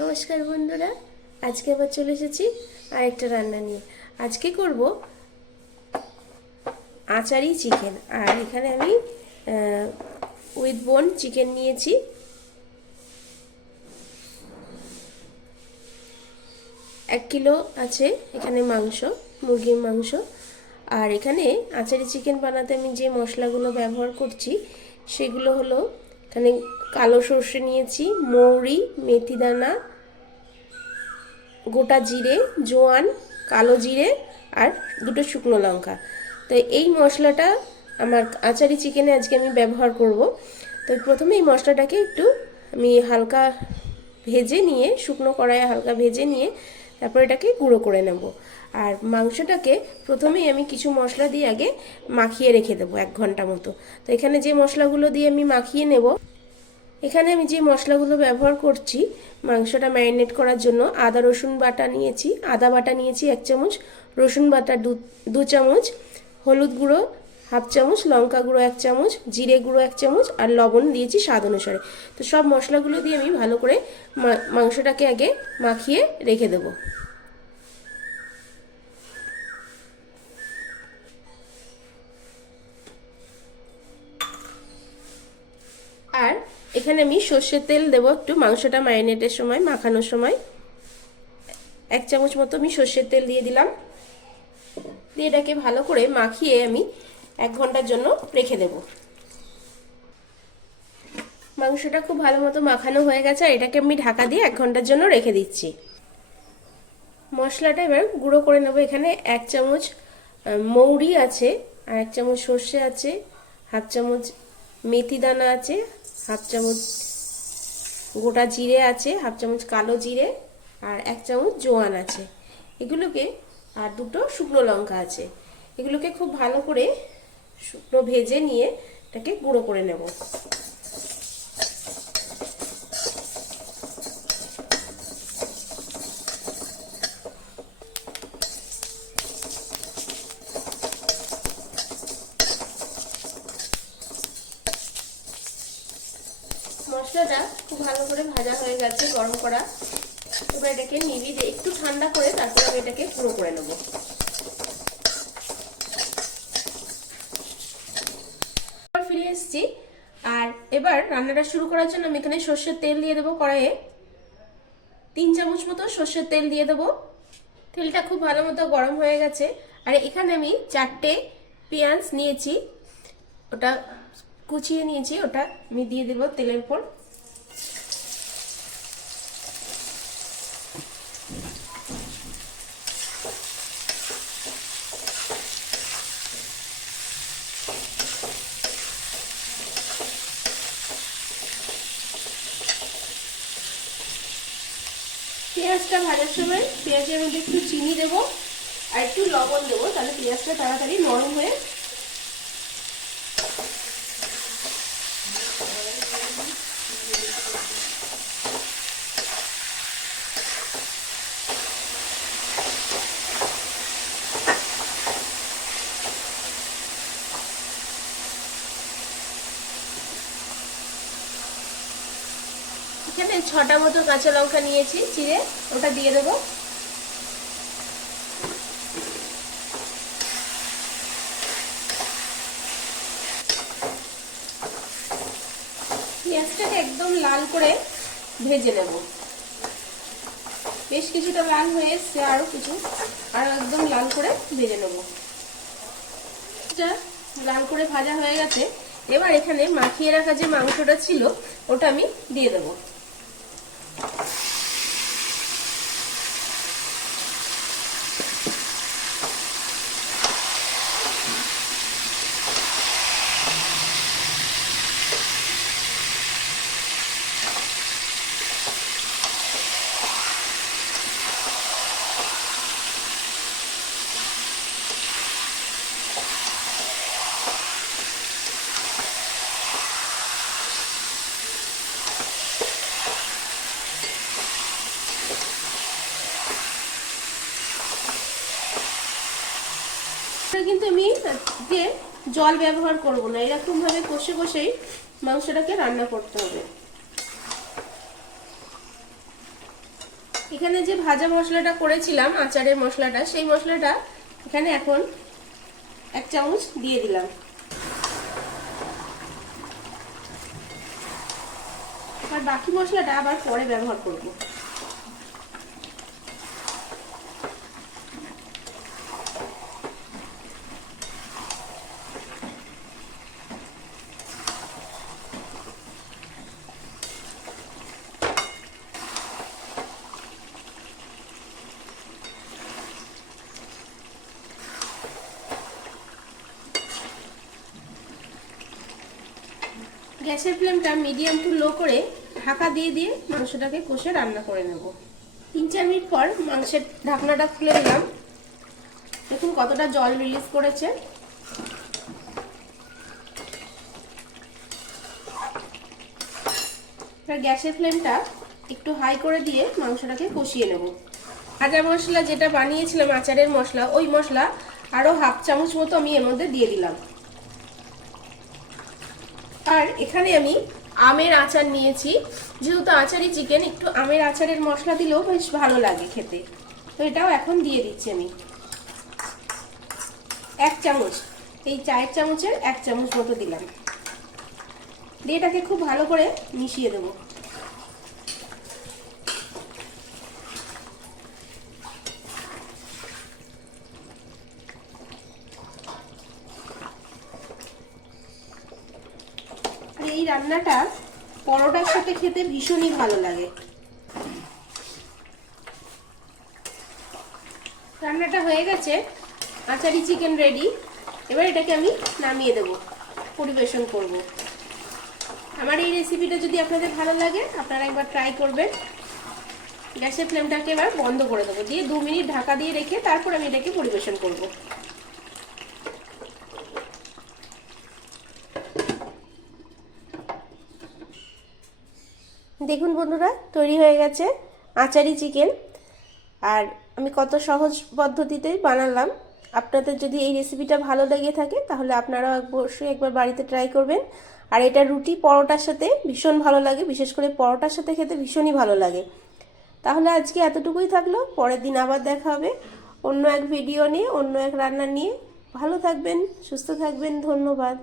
নমস্কার বন্ধুরা, আজকে আবার চলে এসেছি আরেকটা রান্না নিয়ে। আজকে করব আচারি চিকেন। আর এখানে আমি উইথ বোন চিকেন নিয়েছি। 1 কিলো আছে এখানে মাংস, মুরগির মাংস। আর এখানে আচারি চিকেন বানাতে আমি যে মশলাগুলো ব্যবহার করছি সেগুলো হলো, এখানে কালো সর্ষে নিয়েছি, মৌরি, মেথি দানা, গোটা জিরে, জোয়ান, কালো জিরে আর 2টো শুকনো লঙ্কা। তো এই মশলাটা আমার আচারি চিকেনে আজকে আমি ব্যবহার করব। তো প্রথমে এই মশলাটাকে একটু আমি হালকা ভেজে নিয়ে, শুকনো কড়াইয়ে হালকা ভেজে নিয়ে তারপর এটাকে গুঁড়ো করে নেব। আর মাংসটাকে প্রথমেই আমি কিছু মশলা দিয়ে আগে মাখিয়ে রেখে দেবো 1 ঘন্টা মতো। তো এখানে যে মশলাগুলো দিয়ে আমি মাখিয়ে নেব, এখানে আমি যে মশলাগুলো ব্যবহার করছি মাংসটা ম্যারিনেট করার জন্য, আদা রসুন বাটা নিয়েছি, আদা বাটা নিয়েছি 1 চামচ, রসুন বাটা 2 চামচ, হলুদ গুঁড়ো 1/2 চামচ, লঙ্কা গুঁড়ো 1 চামচ, জিরে গুঁড়ো 1 চামচ আর লবণ দিয়েছি স্বাদ অনুসারে। তো সব মশলাগুলো দিয়ে আমি ভালো করে মাংসটাকে আগে মাখিয়ে রেখে দেবো। আর এখানে আমি সর্ষের তেল দেবো একটু, মাংসটা ম্যারিনেটের সময়, মাখানোর সময় 1 চামচ মতো আমি সর্ষের তেল দিয়ে দিলাম। দিয়ে এটাকে ভালো করে মাখিয়ে আমি 1 ঘন্টার জন্য রেখে দেব। মাংসটা খুব ভালো মতো মাখানো হয়ে গেছে, আর এটাকে আমি ঢাকা দিয়ে 1 ঘন্টার জন্য রেখে দিচ্ছি। মশলাটা এবার গুঁড়ো করে নেব। এখানে 1 চামচ মৌরি আছে, আর 1 চামচ সর্ষে আছে, 1/2 চামচ মেথি দানা আছে, 1/2 চামচ গোটা জিরে আছে, 1/2 চামচ কালো জিরে আর 1 চামচ জোয়ান আছে। এগুলোকে, আর 2টো শুকনো লঙ্কা আছে, এগুলোকে খুব ভালো করে শুকনো ভেজে নিয়ে এটাকে গুঁড়ো করে নেব। মশলাটা খুব ভালো করে ভাজা হয়ে গেছে, গরম করা। এবার এটাকে নিভিয়ে একটু ঠান্ডা করে তারপরে আমি এটাকে গুঁড়ো করে নেব। ফিরে এসেছি। আর এবার রান্নাটা শুরু করার জন্য আমি এখানে সর্ষের তেল দিয়ে দেবো কড়াইয়ে। 3 চামচ মতো সর্ষের তেল দিয়ে দেবো। তেলটা খুব ভালো মতো গরম হয়ে গেছে। আর এখানে আমি 4টে পেঁয়াজ নিয়েছি, ওটা কুচিয়ে নিয়েছি, ওটা আমি দিয়ে দেবো তেলের উপর। পেঁয়াজটা ভাজার সময় পেঁয়াজের মধ্যে একটু চিনি দেবো আর একটু লবণ দেবো, তাহলে পেঁয়াজটা তাড়াতাড়ি নরম হয়ে এখানে 6টা মতো কাঁচা লঙ্কা নিয়েছি চিড়ে, ওটা দিয়ে দেবো। পেঁয়াজটাকে একদম লাল করে ভেজে নেব। বেশ কিছুটা লাল হয়ে এসছে, আরো একদম লাল করে ভেজে নেব। লাল করে ভাজা হয়ে গেছে। এবার এখানে মাখিয়ে রাখা যে মাংসটা ছিল ওটা আমি দিয়ে দেবো। কিন্তু আমি আজকে জল ব্যবহার করব না, এরকম ভাবে কষে কষেই মাংসটাকে রান্না করতে হবে। এখানে যে ভাজা মশলাটা করেছিলাম, আচারের মশলাটা, সেই মশলাটা এখানে এখন 1 চামচ দিয়ে দিলাম। আর বাকি মশলাটা আবার পরে ব্যবহার করব। গ্যাসের ফ্লেমটা মিডিয়াম টু লো করে ঢাকা দিয়ে দিয়ে মাংসটাকে কষে রান্না করে নেব। 3-4 মিনিট পর মাংসের ঢাকনাটা খুলে দিলাম। দেখুন কতটা জল রিলিজ করেছে। গ্যাসের ফ্লেমটা একটু হাই করে দিয়ে মাংসটাকে কষিয়ে নেব। ভাজা মশলা যেটা বানিয়েছিলাম আচারের মশলা, ওই মশলা আরও 1/2 চামচ মতো আমি এর মধ্যে দিয়ে দিলাম। আর এখানে আমি আমের আচার নিয়েছি, যেহেতু আচারি চিকেন, একটু আমের আচারের মশলা দিলেও বেশ ভালো লাগে খেতে। তো এটাও এখন দিয়ে দিচ্ছি আমি 1 চামচ, এই চায়ের চামচের 1 চামচ মতো দিলাম। দিয়ে এটাকে খুব ভালো করে মিশিয়ে দেবো। আর এই রান্নাটা পরোটার সাথে খেতে ভীষণই ভালো লাগে। রান্নাটা হয়ে গেছে, আচারি চিকেন রেডি। এবার এটাকে আমি নামিয়ে দেব, পরিবেশন করব। আমার এই রেসিপিটা যদি আপনাদের ভালো লাগে, আপনারা একবার ট্রাই করবেন। গ্যাসের ফ্লেমটাকে এবার বন্ধ করে দেবো, দিয়ে 2 মিনিট ঢাকা দিয়ে রেখে তারপর আমি এটাকে পরিবেশন করব। দেখুন বন্ধুরা, তৈরি হয়ে গেছে আচারি চিকেন। আর আমি কত সহজ পদ্ধতিতে বানালাম। আপনাদের যদি এই রেসিপিটা ভালো লেগে থাকে তাহলে আপনারা অবশ্যই একবার বাড়িতে ট্রাই করবেন। আর এটা রুটি পরোটার সাথে ভীষণ ভালো লাগে, বিশেষ করে পরোটার সাথে খেতে ভীষণই ভালো লাগে। তাহলে আজকে এতটুকুই থাকলো, পরের দিন আবার দেখা হবে অন্য এক ভিডিও নিয়ে, অন্য এক রান্না নিয়ে। ভালো থাকবেন, সুস্থ থাকবেন, ধন্যবাদ।